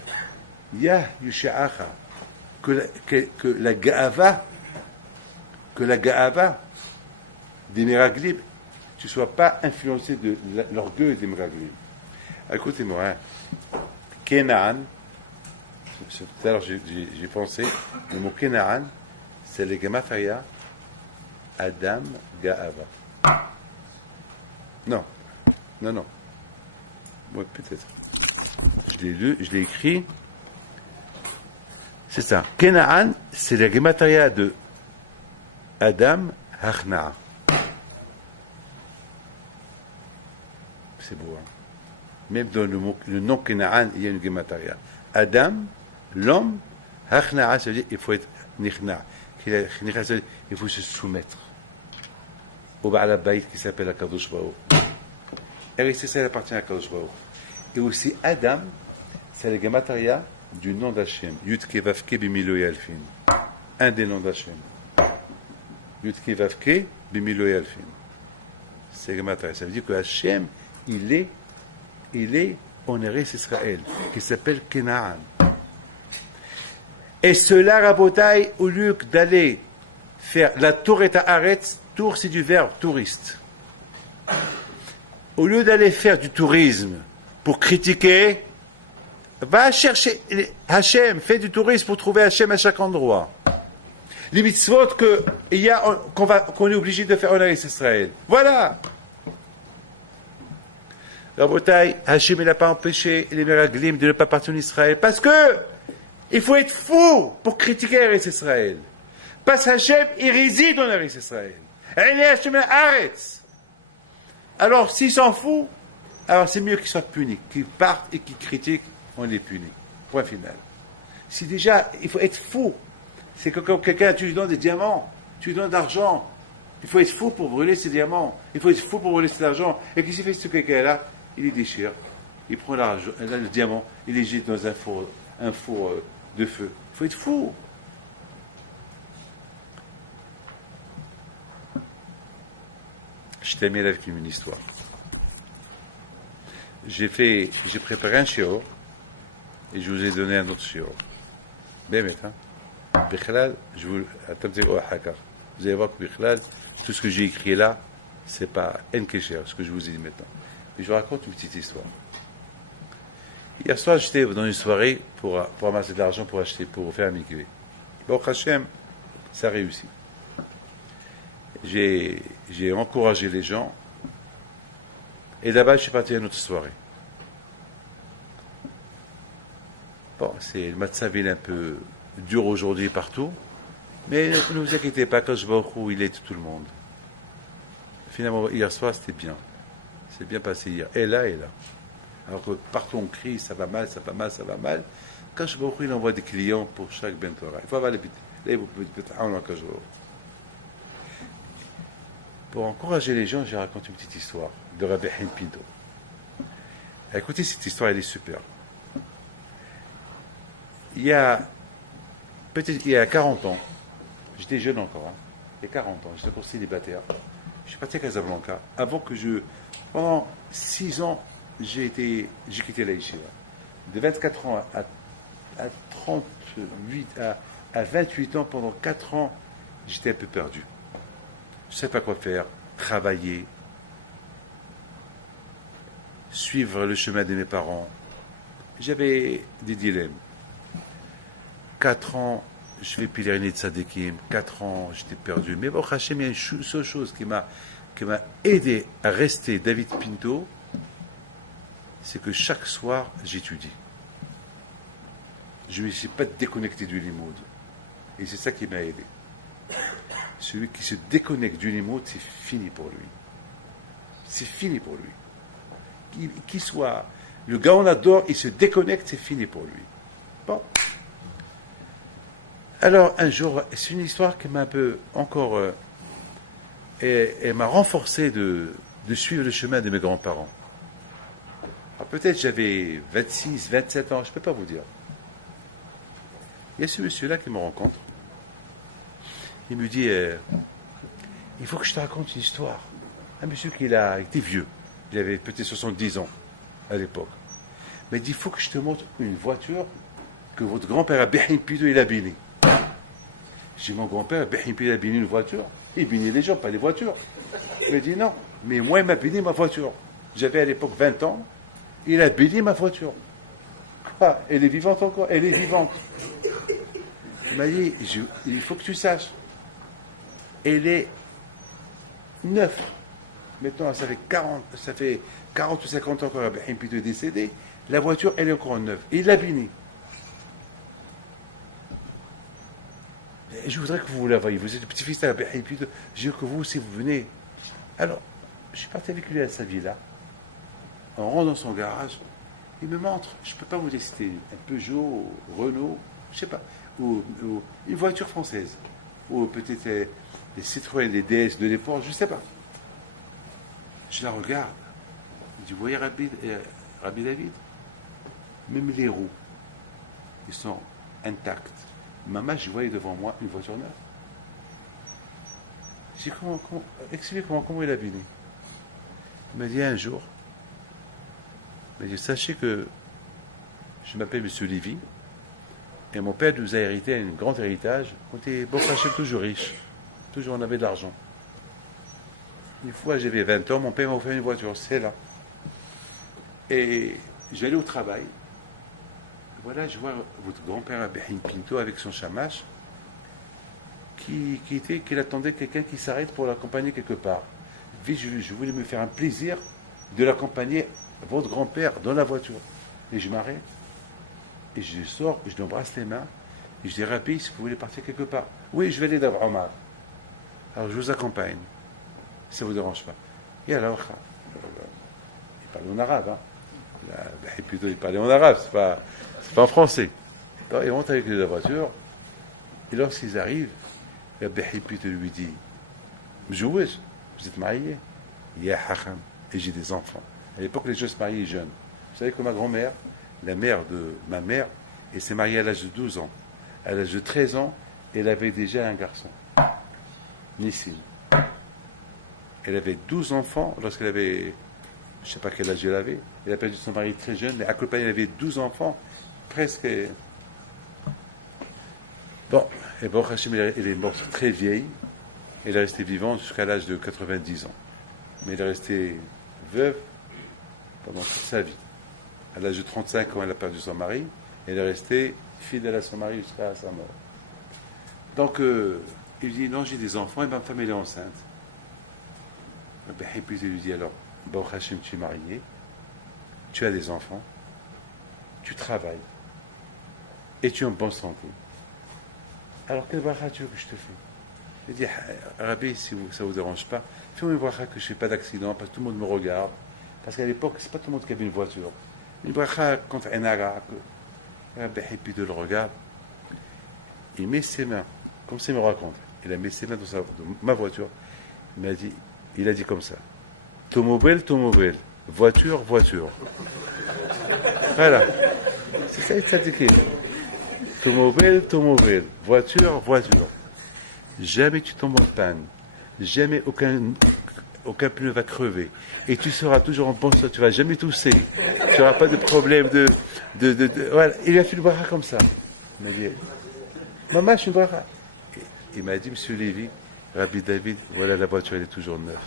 Ya Yesha'acha, que la Ga'ava des Miraglim, tu ne sois pas influencé de l'orgueil des Miraglim. Écoutez-moi, hein. Kenaan, tout à l'heure j'ai pensé, le mot Kenaan, c'est le Gematria Adam Ga'ava. Non. Oui, peut-être. Je l'ai lu, je l'ai écrit. C'est ça. Kenaan, c'est le Gematria de Adam Hachna. C'est beau, hein? Même dans le nom Kenaan, il y a une Gematria. Adam, L'homme, hachna'a, ça veut dire il faut être nichna. Nichna, ça veut dire il faut se soumettre au Baal Habayit qui s'appelle Akadosh Baruch. Et c'est ça, il appartient à Akadosh Baruch. Et aussi Adam, c'est le gematria du nom d'Hachem. Yudke Vavke Bimilo Yalfin. Un des noms d'Hachem. Yudke Vavke Bimilo Yalfin. C'est le gematria. Ça veut dire que Hachem, il est en Eretz Israël, qui s'appelle Kenaan. Et cela, Rabotai, au lieu d'aller faire la tour et Haaretz, tour c'est du verbe touriste. Au lieu d'aller faire du tourisme pour critiquer, va chercher Hachem, fais du tourisme pour trouver Hachem à chaque endroit. Les mitzvot qu'on est obligé de faire en Eretz Israël. Voilà. Rabotai, Hachem n'a pas empêché les Meraglim de ne pas partir en Israël parce que il faut être fou pour critiquer Eretz Israël. Parce que Hachem, il réside en Eretz Israël. Alors, s'il s'en fout, alors c'est mieux qu'il soit puni. Qu'il parte et qu'il critique, on les punit. Point final. Si déjà, il faut être fou. C'est que quand quelqu'un, tu lui donnes des diamants, tu lui donnes de l'argent, il faut être fou pour brûler ces diamants. Il faut être fou pour brûler cet argent. Et qu'est-ce qu'il fait ce quelqu'un-là? Il les déchire. Il prend l'argent, le diamant, il les jette dans un four de feu. Il faut être fou. Je t'ai mis avec une histoire. J'ai préparé un shiur et je vous ai donné un autre shiur. Bien, hein? Bichlal, vous allez voir que Bichlal, tout ce que j'ai écrit là, c'est pas Enkesher, ce que je vous ai dit maintenant. Mais je vous raconte une petite histoire. Hier soir, j'étais dans une soirée pour amasser de l'argent pour faire un mikvé. Bon, Hachem, ça réussit. J'ai encouragé les gens. Et là-bas, je suis parti à une autre soirée. Bon, le matzav est un peu dur aujourd'hui partout. Mais ne vous inquiétez pas, quand je vais au Khou, il est tout le monde. Finalement, hier soir, c'était bien. C'est bien passé hier. Et là. Alors que partout on crie, ça va mal, ça va mal, ça va mal. Quand je vais au Khou, il envoie des clients pour chaque Ben Torah. Il faut avoir les petits. Pour encourager les gens, j'ai raconté une petite histoire de Rabbi Haim Pinto. Écoutez, cette histoire, elle est super. Il y a 40 ans, j'étais jeune encore, il y a 40 ans, j'étais encore célibataire. Je suis parti à Casablanca. Pendant 6 ans, j'ai quitté la yeshiva. De 24 ans à 28 ans, pendant 4 ans, j'étais un peu perdu. Je ne savais pas quoi faire, travailler, suivre le chemin de mes parents. J'avais des dilemmes. 4 ans, je vais pèleriner de Tzadikim. 4 ans, j'étais perdu. Mais bon, Hachem, il y a une seule chose qui m'a aidé à rester David Pinto, c'est que chaque soir, j'étudie. Je ne me suis pas déconnecté du limoud. Et c'est ça qui m'a aidé. Celui qui se déconnecte du limoud, c'est fini pour lui. C'est fini pour lui. Qu'il soit le gars on adore, il se déconnecte, c'est fini pour lui. Bon. Alors, un jour, c'est une histoire qui m'a un peu encore... et m'a renforcé de suivre le chemin de mes grands-parents. Alors, peut-être j'avais 26, 27 ans, je ne peux pas vous dire. Il y a ce monsieur-là qui me rencontre. Il me dit, il faut que je te raconte une histoire. Un monsieur qui était vieux. Il avait peut-être 70 ans à l'époque. Mais il dit, il faut que je te montre une voiture que votre grand-père Abihim Pido, il a bénie. J'ai dit, mon grand-père Abihim Pido, il a béni une voiture. Il bénit les gens, pas les voitures. Il m'a dit, non, mais moi, il m'a béni ma voiture. J'avais à l'époque 20 ans. Il a béni ma voiture. Ah, elle est vivante encore. Elle est vivante. Il m'a dit, il faut que tu saches. Elle est neuve. Maintenant, ça fait 40 ou 50 ans qu'Abraham Pinto est décédé. La voiture, elle est encore neuve. Et il l'a bénie. Je voudrais que vous la voyiez. Vous êtes le petit-fils d'Abraham Pinto. Je veux que vous aussi, vous venez. Alors, je suis parti avec lui à sa villa. On rentre dans son garage. Il me montre, je ne peux pas vous les citer, un Peugeot, Renault, je ne sais pas, ou une voiture française, ou peut-être les Citroën, les DS de l'époque, je ne sais pas. Je la regarde. Je dis, vous voyez Rabbi David, même les roues, ils sont intacts. Maman, je voyais devant moi une voiture neuve. J'ai dit, expliquez-moi comment il a vu. Il m'a dit un jour, il m'a dit, sachez que je m'appelle M. Lévy, et mon père nous a hérité un grand héritage. On était bon, toujours riche, toujours on avait de l'argent. Une fois, j'avais 20 ans, mon père m'a offert une voiture, c'est là. Et j'allais au travail. Voilà, je vois votre grand-père Abéhin Pinto avec son chamache qui attendait quelqu'un qui s'arrête pour l'accompagner quelque part. Je voulais me faire un plaisir de l'accompagner, votre grand-père, dans la voiture. Et je m'arrête, et je sors, et je lui embrasse les mains, et je dis, Rabbi, si vous voulez partir quelque part. Oui, je vais aller d'Abraham. Alors je vous accompagne, si ça ne vous dérange pas. Et alors, il parlait en arabe, hein. Plutôt, il parlait en arabe, c'est pas en français. Alors, ils rentrent avec la voiture, et lorsqu'ils arrivent, Abéhi plutôt lui dit, Mjouej, vous êtes marié? Ya Hacham, et j'ai des enfants. À l'époque, les gens se mariaient jeunes. Vous savez que ma grand-mère, la mère de ma mère, elle s'est mariée à l'âge de 12 ans. À l'âge de 13 ans, elle avait déjà un garçon, Nissim. Elle avait 12 enfants lorsqu'elle avait, je ne sais pas quel âge elle avait. Elle a perdu son mari très jeune, mais à Copagne, elle avait 12 enfants, presque. Bon, et bon, Hachim, elle est morte très vieille. Elle est restée vivante jusqu'à l'âge de 90 ans. Mais elle est restée veuve pendant toute sa vie. À l'âge de 35 ans, elle a perdu son mari. Elle est restée fidèle à son mari jusqu'à sa mort. Donc, il dit, non, j'ai des enfants et ma femme, elle est enceinte. Et puis, il lui dit, alors, bon, Hachim, tu es marié, tu as des enfants, tu travailles, et tu es en bonne santé. Alors, quelle bracha tu veux que je te fais? Il dit, Rabbi, si ça ne vous dérange pas, fais-moi une bracha que je ne fais pas d'accident, parce que tout le monde me regarde. Parce qu'à l'époque, ce n'est pas tout le monde qui avait une voiture. Une bracha contre un arabe. Rabbi Hippie le regarde. Il met ses mains, comme ça il me raconte. Il a mis ses mains dans ma voiture. Il a dit comme ça. Tomobile, voiture, voiture. Voilà. C'est ça, il s'indiquait. Tomobile, voiture, voiture. Jamais tu tombes en panne. Jamais aucun pneu va crever. Et tu seras toujours en bon sens. Tu ne vas jamais tousser. Tu n'auras pas de problème de voilà. Il a fait le bracha comme ça. Il m'a dit, maman, je suis bracha. Il m'a dit, Monsieur Lévy, Rabbi David, voilà, la voiture, elle est toujours neuve.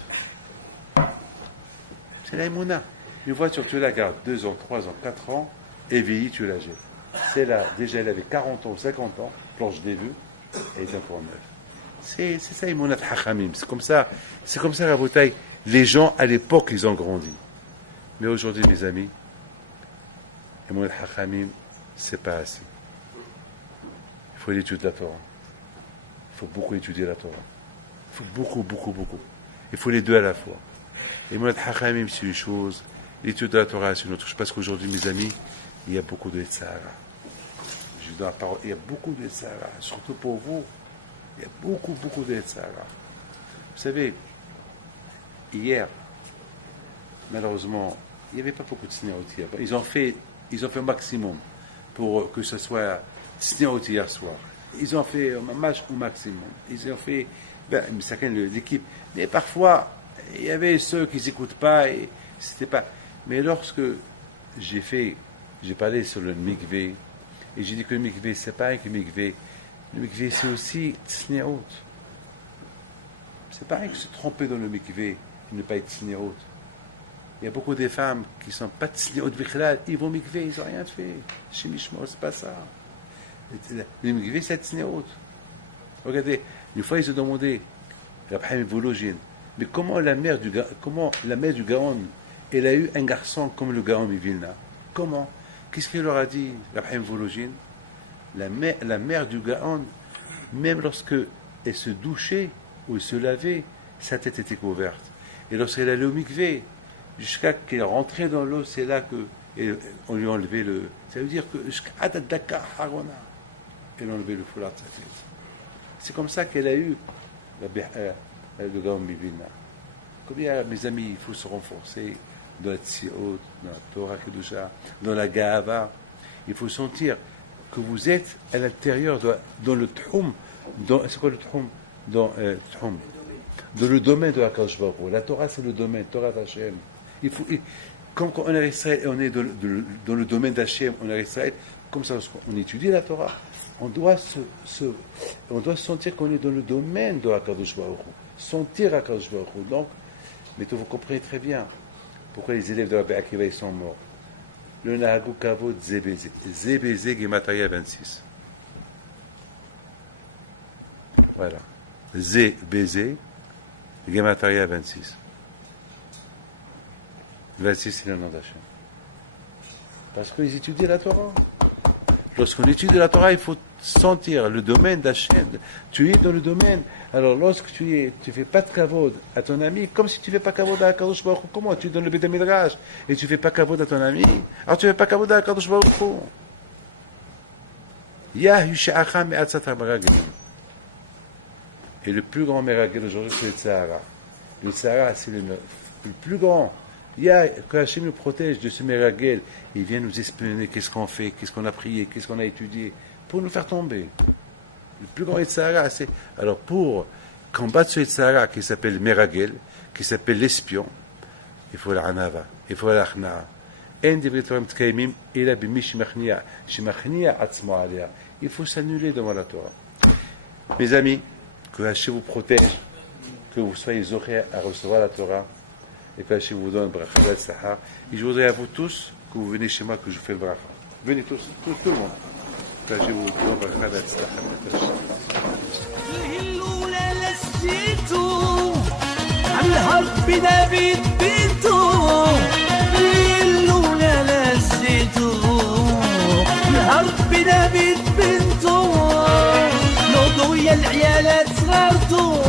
C'est la Emouna. Une voiture, tu la gardes 2 ans, 3 ans, 4 ans, et vieillit, tu la jettes. C'est là, déjà, elle avait 40 ans, 50 ans, planche des vues, et elle est encore neuve. C'est ça, Emouna Hachamim. C'est comme ça, la bouteille. Les gens, à l'époque, ils ont grandi. Mais aujourd'hui, mes amis, Emouna Hachamim, c'est pas assez. Il faut l'étude de la Torah. Il faut beaucoup étudier la Torah. Il faut beaucoup. Il faut les deux à la fois. Et Emouna Hachamim, c'est une chose. L'étude de la Torah, c'est une autre chose. Parce qu'aujourd'hui, mes amis, il y a beaucoup de Tzara. Je donne la parole. Il y a beaucoup de Tzara. Surtout pour vous. Il y a beaucoup de Tzara. Vous savez, hier, malheureusement, il n'y avait pas beaucoup de Tsniaot hier. Ils ont fait un maximum pour que ce soit Tsniaot hier soir. Ils ont fait un match au maximum. Ils ont fait chacun l'équipe. Mais parfois, il y avait ceux qui n'écoutent pas. Et c'était pas. Mais lorsque j'ai parlé sur le mikvé, et j'ai dit que le mikvé, c'est pas que le mikvé. Le mikvé, c'est aussi tsniaot. C'est pareil que se tromper dans le mikvé et ne pas être tsniaot. Il y a beaucoup de femmes qui ne sont pas tsniaot bichlal, ils vont au mikvé, ils n'ont rien fait. Chez Mishmor, c'est pas ça. Le mikvé, c'est tsniaot. Regardez, une fois, ils ont demandé, Rabbi Vologine, mais comment la mère du Gaon, elle a eu un garçon comme le Gaon Vilna? Comment? Qu'est-ce qu'il leur a dit, Rabbi Vologine? La mère du Gaon, même lorsque elle se douchait ou elle se lavait, sa tête était couverte. Et lorsqu'elle allait au mikvé, jusqu'à qu'elle rentrait dans l'eau, c'est là que Et on lui a enlevé le... Ça veut dire que... Et on a enlevé le foulard de sa tête. C'est comme ça qu'elle a eu le Gaon Bibilna. Combien, mes amis, il faut se renforcer dans la Tziot, dans la Torah Kedusha, dans la Gahava. Il faut sentir que vous êtes à l'intérieur, dans le Tchoum. C'est quoi le Tchoum? Dans le domaine de la Kadosh Baruch Hu. La Torah, c'est le domaine, Torah d'Hachem. Comme on est Israël, on est dans le domaine d'Hachem, on est Israël, comme ça, lorsqu'on étudie la Torah, on doit se sentir qu'on est dans le domaine de la Kadosh Baruch Hu. Sentir la Kadosh Baruch Hu. Donc, mais vous comprenez très bien pourquoi les élèves de Rabbi Akiva ils sont morts. Le Nahagu Kavod Zébézé. Zébézé Gemataria 26. Voilà. Zébézé Gemataria 26. 26, c'est le nom d'Hachem. Parce qu'ils étudient la Torah. Lorsqu'on étudie la Torah, il faut sentir le domaine d'Hachem. Tu es dans le domaine. Alors, lorsque tu fais pas de kavod à ton ami, comme si tu fais pas kavod à Kadosh Baruch Hu. Comment? Tu es dans le Beit HaMidrash et tu fais pas kavod à ton ami. Alors, tu fais pas kavod à Kadosh Baruch Hu. Yah Yusha'acha Me'atzat HaMeraglim. Et le plus grand meragel aujourd'hui, c'est le Tzahara. Le Tzahara, c'est le plus grand. Que Hachem nous protège de ce meragel, il vient nous espionner qu'est-ce qu'on fait, qu'est-ce qu'on a prié, qu'est-ce qu'on a étudié, pour nous faire tomber. Le plus grand Sahara, c'est... Alors pour combattre ce Sahara qui s'appelle meragel, qui s'appelle l'espion, il faut la anava, il faut la khna'a. Il faut s'annuler devant la Torah. Mes amis, que Hachem vous protège, que vous soyez zorés à recevoir la Torah, et que Hachem vous donne le bracha de Sahara. Et je voudrais à vous tous que vous venez chez moi, que je fais le bracha. Venez tous, tout le monde. Que Hachem vous donne le bracha de Sahara. العيالات صغرتو